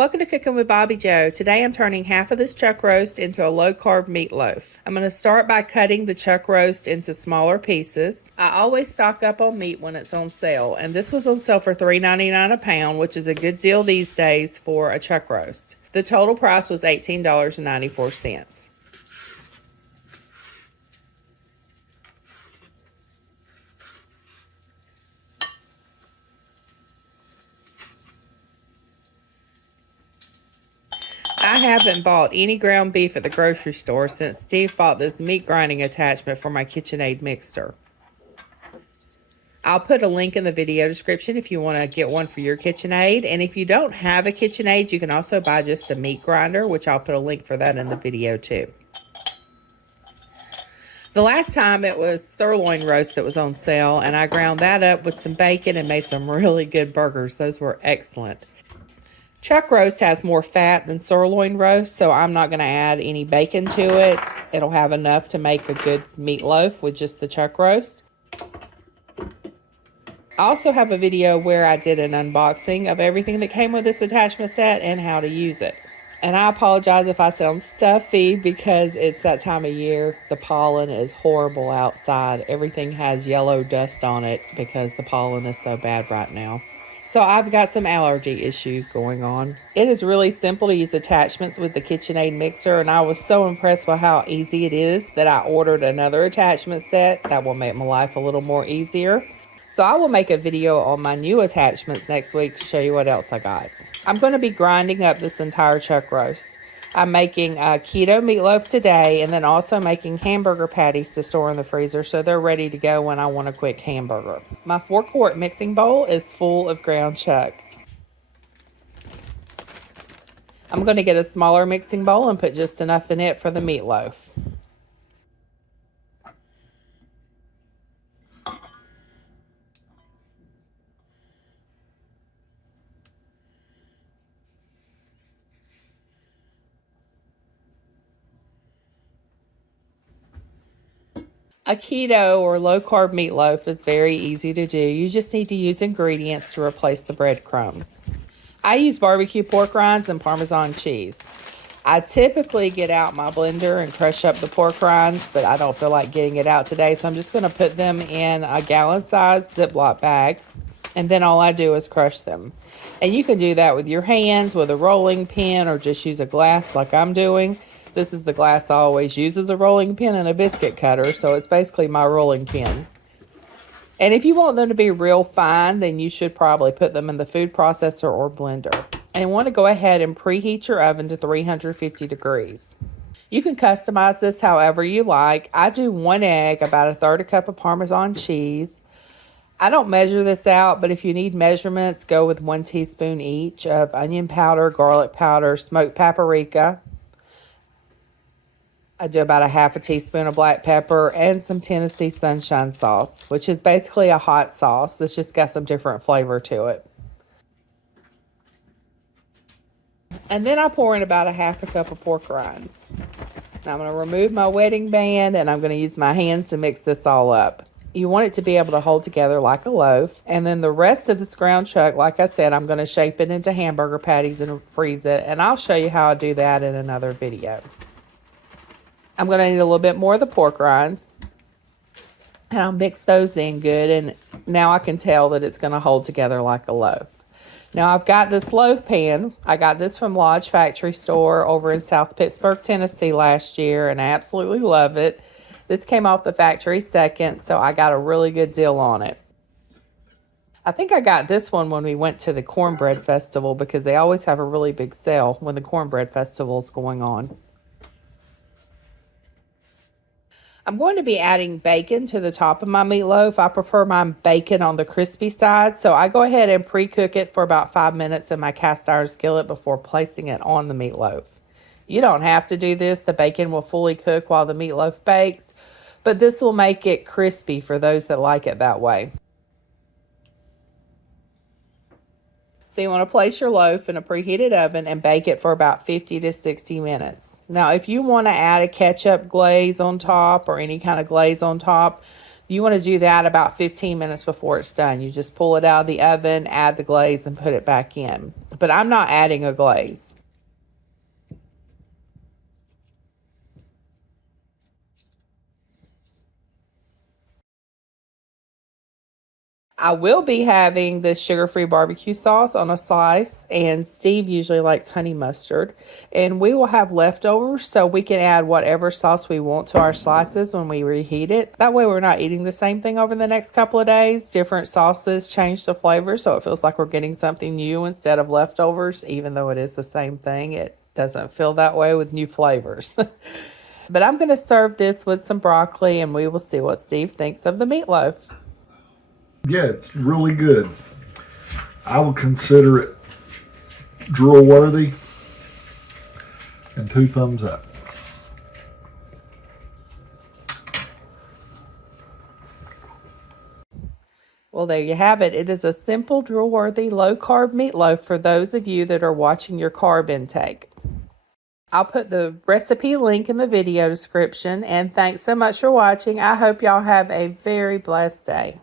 Welcome to Cooking with Bobby Joe. Today I'm turning half of this chuck roast into a low-carb meatloaf. I'm going to start by cutting the chuck roast into smaller pieces. I always stock up on meat when it's on sale, and this was on sale for $3.99 a pound, which is a good deal these days for a chuck roast. The total price was $18.94. I haven't bought any ground beef at the grocery store since Steve bought this meat grinding attachment for my KitchenAid mixer. I'll put a link in the video description if you want to get one for your KitchenAid. And if you don't have a KitchenAid, you can also buy just a meat grinder, which I'll put a link for that in the video too. The last time it was sirloin roast that was on sale, and I ground that up with some bacon and made some really good burgers. Those were excellent. Chuck roast has more fat than sirloin roast, so I'm not going to add any bacon to it. It'll have enough to make a good meatloaf with just the chuck roast. I also have a video where I did an unboxing of everything that came with this attachment set and how to use it. And I apologize if I sound stuffy because it's that time of year. The pollen is horrible outside. Everything has yellow dust on it because the pollen is so bad right now. So I've got some allergy issues going on. It is really simple to use attachments with the KitchenAid mixer, and I was so impressed by how easy it is that I ordered another attachment set that will make my life a little more easier. So I will make a video on my new attachments next week to show you what else I got. I'm going to be grinding up this entire chuck roast. I'm making a keto meatloaf today, and then also making hamburger patties to store in the freezer so they're ready to go when I want a quick hamburger. My 4-quart mixing bowl is full of ground chuck. I'm going to get a smaller mixing bowl and put just enough in it for the meatloaf. A keto or low-carb meatloaf is very easy to do. You just need to use ingredients to replace the breadcrumbs. I use barbecue pork rinds and Parmesan cheese. I typically get out my blender and crush up the pork rinds, but I don't feel like getting it out today, so I'm just going to put them in a gallon-sized Ziploc bag, and then all I do is crush them. And you can do that with your hands, with a rolling pin, or just use a glass like I'm doing. This is the glass I always use as a rolling pin and a biscuit cutter, so it's basically my rolling pin. And if you want them to be real fine, then you should probably put them in the food processor or blender. And you want to go ahead and preheat your oven to 350 degrees. You can customize this however you like. I do 1 egg, about 1/3 cup of Parmesan cheese. I don't measure this out, but if you need measurements, go with 1 teaspoon each of onion powder, garlic powder, smoked paprika. I do about 1/2 teaspoon of black pepper and some Tennessee Sunshine sauce, which is basically a hot sauce. It's just got some different flavor to it. And then I pour in about 1/2 cup of pork rinds. Now I'm going to remove my wedding band and I'm going to use my hands to mix this all up. You want it to be able to hold together like a loaf. And then the rest of this ground chuck, like I said, I'm going to shape it into hamburger patties and freeze it. And I'll show you how I do that in another video. I'm going to need a little bit more of the pork rinds, and I'll mix those in good, and now I can tell that it's going to hold together like a loaf. Now I've got this loaf pan. I got this from Lodge Factory Store over in South Pittsburgh, Tennessee last year, and I absolutely love it. This came off the factory second, so I got a really good deal on it. I think I got this one when we went to the Cornbread Festival because they always have a really big sale when the Cornbread Festival is going on. I'm going to be adding bacon to the top of my meatloaf. I prefer my bacon on the crispy side, so I go ahead and pre-cook it for about 5 minutes in my cast iron skillet before placing it on the meatloaf. You don't have to do this. The bacon will fully cook while the meatloaf bakes, but this will make it crispy for those that like it that way. So you want to place your loaf in a preheated oven and bake it for about 50 to 60 minutes. Now, if you want to add a ketchup glaze on top or any kind of glaze on top, You want to do that about 15 minutes before it's done. You just pull it out of the oven, add the glaze, and put it back in. But I'm not adding a glaze. I will be having this sugar-free barbecue sauce on a slice, and Steve usually likes honey mustard. And we will have leftovers so we can add whatever sauce we want to our slices when we reheat it. That way we're not eating the same thing over the next couple of days. Different sauces change the flavor, so it feels like we're getting something new instead of leftovers. Even though it is the same thing, it doesn't feel that way with new flavors. But I'm going to serve this with some broccoli, and we will see what Steve thinks of the meatloaf. Yeah, it's really good. I would consider it drill worthy and 2 thumbs up. Well, there you have it. It is a simple, drill-worthy, low-carb meatloaf for those of you that are watching your carb intake. I'll put the recipe link in the video description, and thanks so much for watching. I hope y'all have a very blessed day.